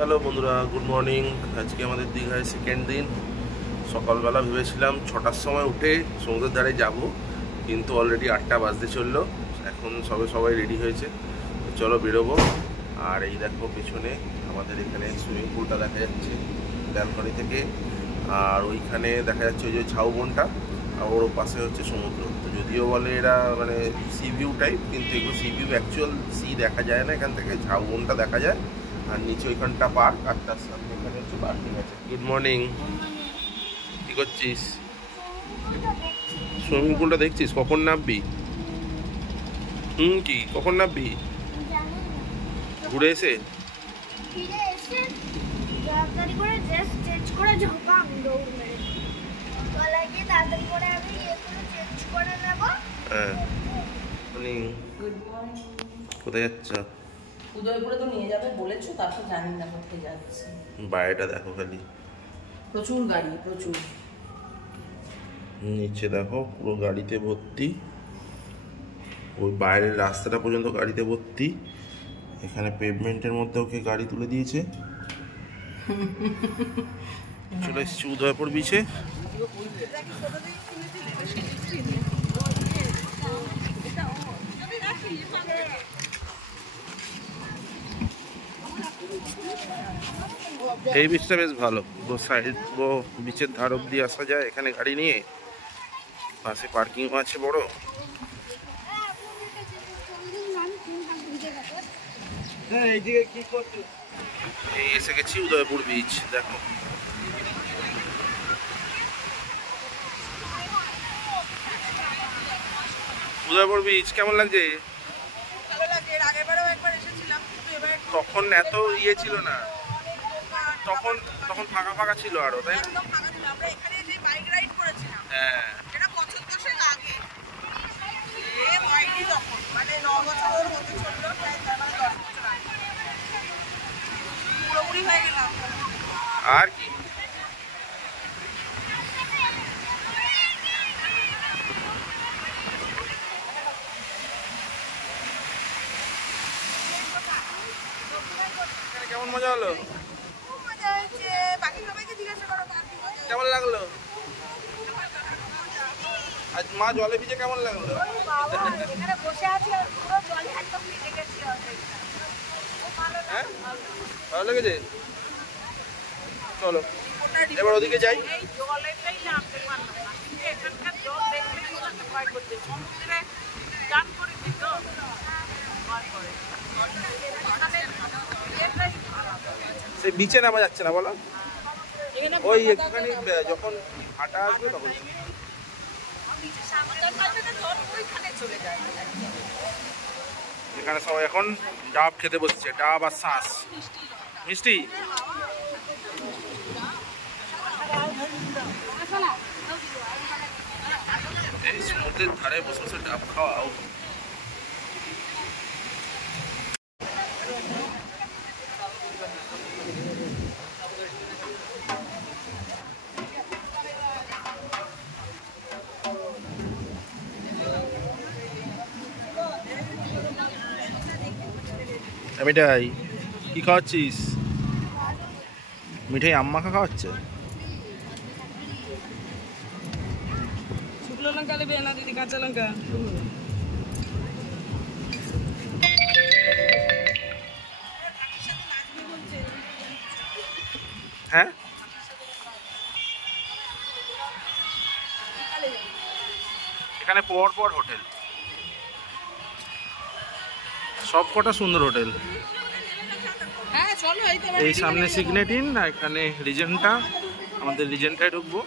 Hello বন্ধুরা, good morning. আজকে আমাদের দীঘায় সেকেন্ড দিন। সকালবেলা ভেবেছিলাম 6টার সময় উঠে সমুদ্রের ধারে যাব, কিন্তু অলরেডি 8টা বাজতে চললো। এখন সবাই রেডি হয়েছে, চলো বেরোবো। আর এই দেখো পেছনে আমাদের এখানে সুইমিং পুলটা দেখা যাচ্ছে ব্যালকনি থেকে, আর ওইখানে দেখা যাচ্ছে ওই যে ঝাউবনটা, আর ওর পাশে হচ্ছে সমুদ্র। তো যদিও বলে এরা মানে সি ভিউ টাইপ, কিন্তু এগুলো সি ভিউ অ্যাকচুয়াল সি দেখা যায় না, এখান থেকে ঝাউবনটা দেখা যায়। আর নিচে ওইখানটা পার্ক, আর তার সামনে এখানে হচ্ছে পার্কিং আছে। গুড মর্নিং, কী করছিস? সুইমিং পুলটা দেখছিস? কখন নামবি? কি কখন নামবি? ঘুরে এসে কোথায় যাচ্ছ? উদয়পুরে তো নিয়ে যাবে বলেছো, তারপর জানি না কোথায় যাচ্ছে। বাইরেটা দেখো খালি, প্রচুর গাড়ি, প্রচুর। নিচে দেখো পুরো গাড়িতে ভর্তি, ওই বাইরের রাস্তাটা পর্যন্ত গাড়িতে ভর্তি। এখানে পেভমেন্টের মধ্যে ওকে গাড়ি তুলে দিয়েছে। চলে এসেছি উদয়পুর বিচে। এই বিচটা বেশ ভালো, পুরো সাইড পুরো বিচের ধার অব্দি আসা যায় এখানে গাড়ি নিয়ে। পাশে পার্কিংও আছে বড়। এই এসে গেছি উদয়পুর বিচ, দেখো। উদয়পুর বিচ কেমন লাগছে? তখন এত ইয়ে ছিল না, তখন ফাঁকা ফাঁকা ছিল আরো, তাই না? হ্যাঁ, আর কি কেমন মজা হলো? কেমন লাগলো? আজ মা জলে ভিজে কেমন লাগলো? হ্যাঁ, ভালো লেগেছে। চলো এবার ওদিকে যাই। সেই বিচে নামা যাচ্ছে না বলো, ওই একটুখানি যখন হাঁটা আসবে তখন। এখানে সবাই এখন ডাব খেতে বসছে, ডাব আর শাঁস মিষ্টি। এই সমুদ্রের ধারে বসে বসে ডাব খাওয়া। মিঠাই কি খাওয়াচ্ছিস? মিঠাই আম্মাকে খাওয়াচ্ছে। শুকনো লঙ্কা নেবে না দিদি? কাঁচা লঙ্কা? হ্যাঁ, এখানে পর হোটেল, সব কটা সুন্দর হোটেল। এই সামনে সিগনেট ইন, এখানে রিজেন্টটা, আমাদের রিজেন্টটায় ঢুকবো।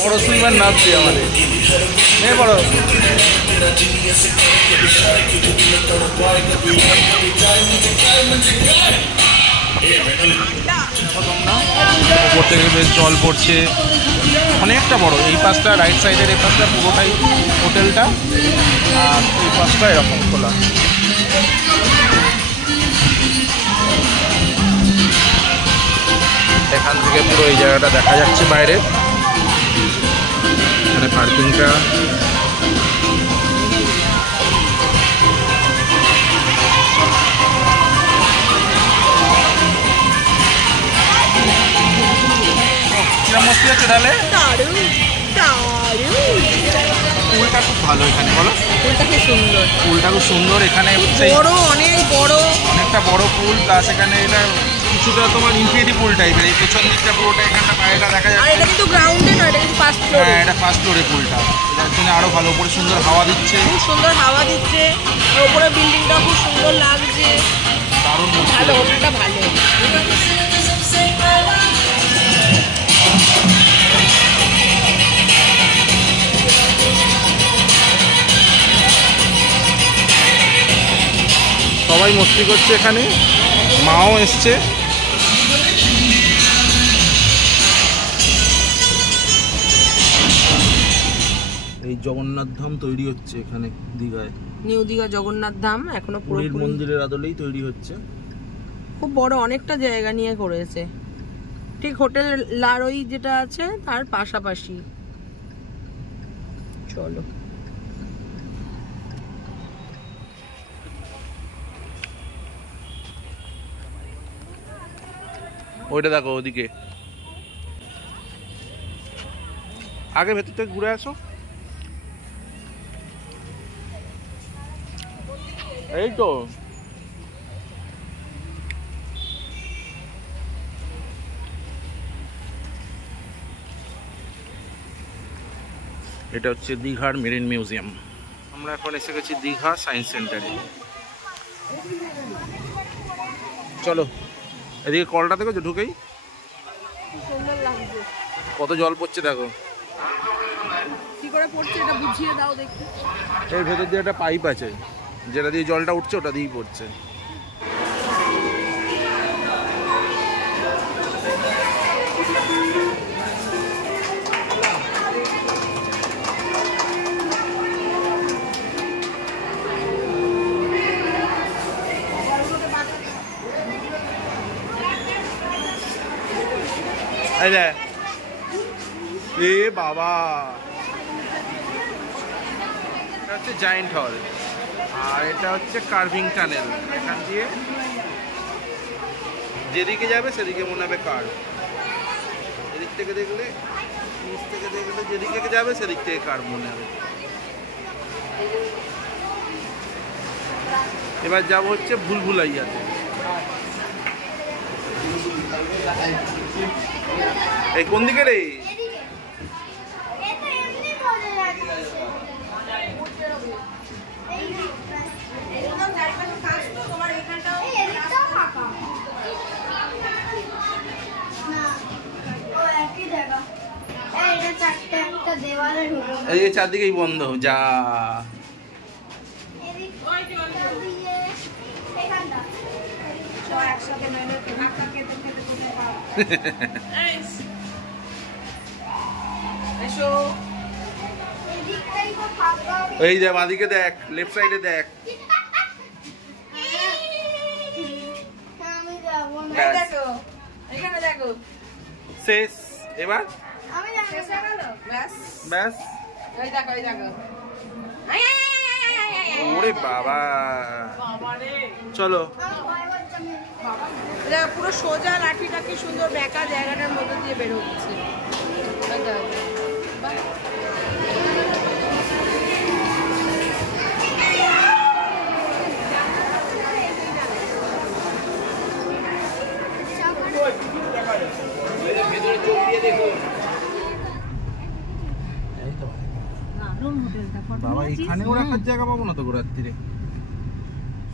বড় সুইমার নাচছে আমাদের মেয়ে বড়। উপর থেকে বেশ জল পড়ছে, অনেকটা বড়। এই পাশটা রাইট সাইডের এই পাশটা পুরোটাই হোটেলটা, আর এই পাশটা এরকম খোলা। থেকে পুরো এই জায়গাটা দেখা যাচ্ছে বাইরে। এখানে পার্কিংটা মস্তি হচ্ছে তাহলে। ফুলটা খুব ভালো এখানে, বলো? ফুলটা খুব সুন্দর, ফুলটা খুব সুন্দর এখানে, বড়, অনেক বড়, অনেকটা বড় ফুল। প্লাস এখানে এটা কিছুটা তোমার ইনফিনিটি ফুল টাইপের, এই পেছন দিকটা পুরোটা এখানটা বাইরেটা দেখা যাচ্ছে। আর এটা কিন্তু গ্রাউন্ডে নয়, এটা কিন্তু ফার্স্ট ফ্লোরে। হ্যাঁ, এটা ফার্স্ট ফ্লোরে ফুলটা, এটার জন্য আরো ভালো। উপরে সুন্দর হাওয়া দিচ্ছে, খুব সুন্দর হাওয়া দিচ্ছে, আর উপরে বিল্ডিংটা খুব সুন্দর লাগছে, দারুণ ভালো, হোটেলটা ভালো। সবাই মস্তি করছে এখানে, মাও এসছে। এই জগন্নাথ ধাম তৈরি হচ্ছে এখানে দীঘায়, নিউ দীঘা জগন্নাথ ধাম এখনো পুরীর পুরোপুরি মন্দিরের আদলেই তৈরি হচ্ছে। খুব বড়, অনেকটা জায়গা নিয়ে করেছে, ঠিক হোটেল লারই যেটা আছে তার পাশাপাশি। চলো, ওইটা দেখো ওদিকে, আগে ভেতর থেকে ঘুরে আসো। এই তো এটা হচ্ছে দীঘার মেরিন মিউজিয়াম। আমরা এখন এসে গেছি দীঘা সায়েন্স সেন্টারে। চলো, এদিকে কলটা দেখো ঢুকেই সুন্দর লাগছে, কত জল পড়ছে দেখো। কি করে পড়ছে এটা বুঝিয়ে দাও দেখি। এর ভেতর দিয়ে একটা পাইপ আছে, যেটা দিয়ে জলটা উঠছে ওটা দিয়েই পড়ছে। এ বাবা, এটা হচ্ছে জায়েন্ট হল, আর এটা হচ্ছে কার্ভিং টানেল। এখান দিয়ে যেদিকে যাবে সেদিকে মনে হবে কার্ভ, এদিক থেকে দেখলে, নিচ থেকে দেখলে যেদিকে যাবে সেদিক থেকে কার্ভ মনে হবে। এবার যাবো হচ্ছে ভুলভুলাইয়াতে। এই কোন দিকে রে? এই চারদিকেই বন্ধ, যা এই যে বাঁদিকে দেখ, লেফট সাইডে দেখ। শেষ এবার, ব্যাস। ওরে বাবা, চলো। পুরো সোজা লাঠি টাকি সুন্দর বেঁকা জায়গাটার মধ্যে দিয়ে বের হচ্ছে। বাবা এখানেও রাখার জায়গা পাবো না তো রাত্রিরে।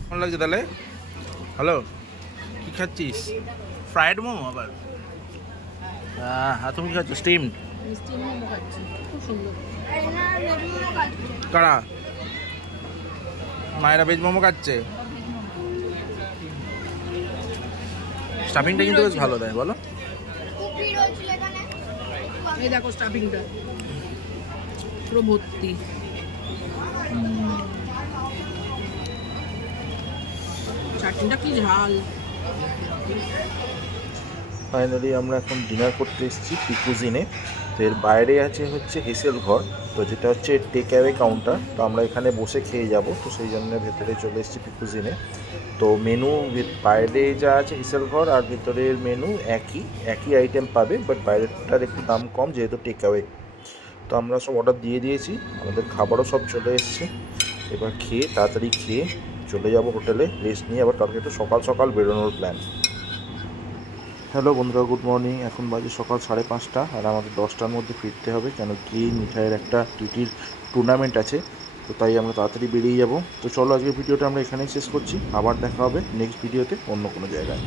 কেমন লাগছে তাহলে? হ্যালো, কি খাচ্ছিস? ফ্রাইড মোমো আবার? হ্যাঁ, তুমি কি খাচ্ছ? স্টিমড? স্টিম মোমো খাচ্ছি, খুব সুন্দর। কারা? মায়েরা ভেজ মোমো খাচ্ছে। স্টাফিংটা কিন্তু বেশ ভালো দেয়, বলো? এই দেখো স্টাফিংটা পুরো ভর্তি। চাটনিটা কি ঝাল। ফাইনালি আমরা এখন ডিনার করতে এসেছি পিকুজিনে। তো এর বাইরে আছে হচ্ছে হেসেল ঘর, তো যেটা হচ্ছে টেক অ্যাওয়ে কাউন্টার। তো আমরা এখানে বসে খেয়ে যাব, তো সেই জন্য ভেতরে চলে এসেছি পিকুজিনে। তো মেনু বাইরে যা আছে হেসেল ঘর আর ভেতরের মেনু একই আইটেম পাবে, বাট বাইরেটার একটু দাম কম যেহেতু টেক অ্যাওয়ে। তো আমরা সব অর্ডার দিয়ে দিয়েছি, আমাদের খাবারও সব চলে এসছে। এবার তাড়াতাড়ি খেয়ে চলে যাব হোটেলে, রেস্ট নিয়ে আবার কালকে একটু সকাল সকাল বেরোনোর প্ল্যান। হ্যালো বন্ধুরা, গুড মর্নিং। এখন বাজে সকাল 5:30 আর আমাদের 10টার মধ্যে ফিরতে হবে, কেন কি মিঠাইয়ের একটা টিটির টুর্নামেন্ট আছে, তো তাই আমরা তাড়াতাড়ি বেরিয়ে যাব। তো চলো আজকের ভিডিওটা আমরা এখানেই শেষ করছি, আবার দেখা হবে নেক্সট ভিডিওতে অন্য কোনো জায়গায়।